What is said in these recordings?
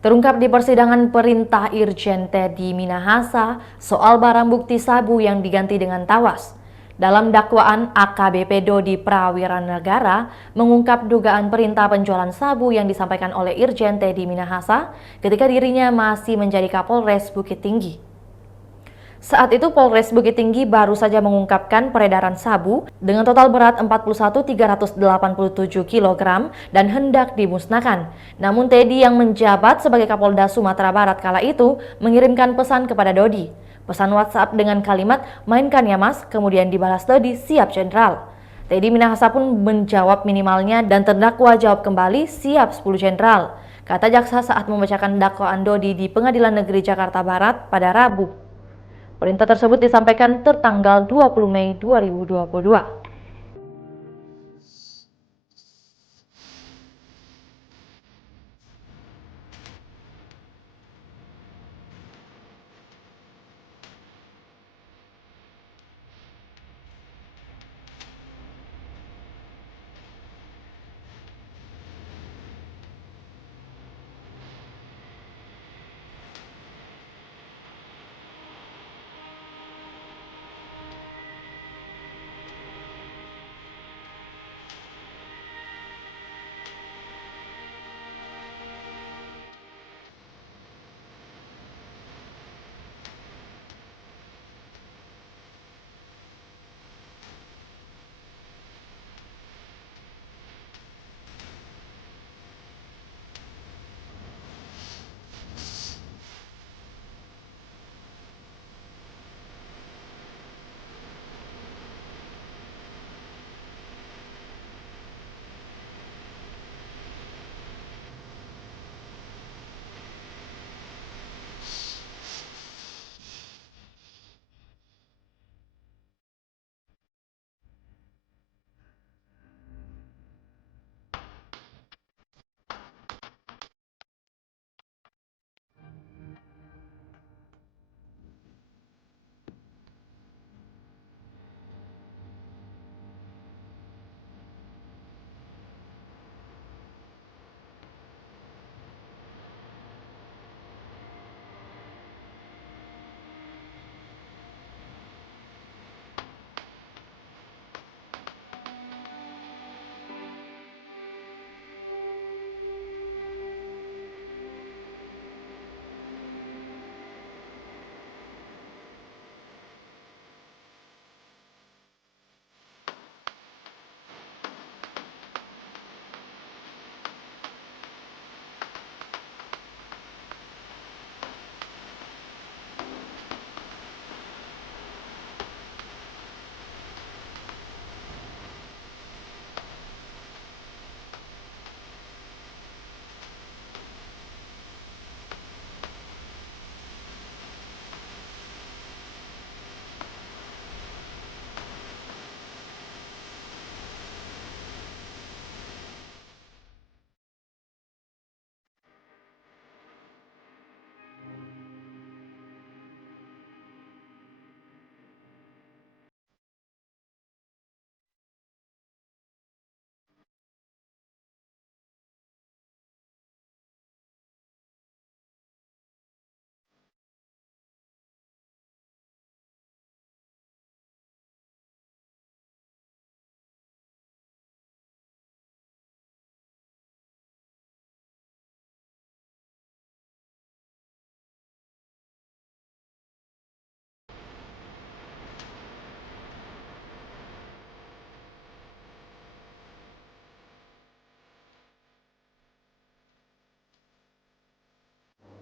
Terungkap di persidangan perintah Irjen Teddy Minahasa soal barang bukti sabu yang diganti dengan tawas. Dalam dakwaan, AKBP Dodi Prawiranegara mengungkap dugaan perintah penjualan sabu yang disampaikan oleh Irjen Teddy Minahasa ketika dirinya masih menjadi Kapolres Bukit Tinggi. Saat itu Polres Bukit Tinggi baru saja mengungkapkan peredaran sabu dengan total berat 41.387 kg dan hendak dimusnahkan. Namun Teddy yang menjabat sebagai Kapolda Sumatera Barat kala itu mengirimkan pesan kepada Dodi. Pesan WhatsApp dengan kalimat "mainkan ya mas", kemudian dibalas Dodi "siap jenderal". Teddy Minahasa pun menjawab minimalnya dan terdakwa jawab kembali "siap 10 jenderal", kata jaksa saat membacakan dakwaan Dodi di Pengadilan Negeri Jakarta Barat pada Rabu. Perintah tersebut disampaikan tertanggal 20 Mei 2022.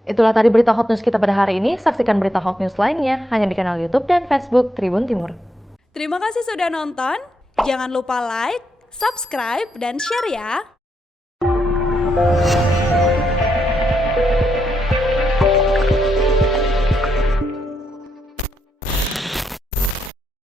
Itulah tadi berita hot news kita pada hari ini. Saksikan berita hot news lainnya hanya di kanal YouTube dan Facebook Tribun Timur. Terima kasih sudah nonton. Jangan lupa like, subscribe, dan share ya.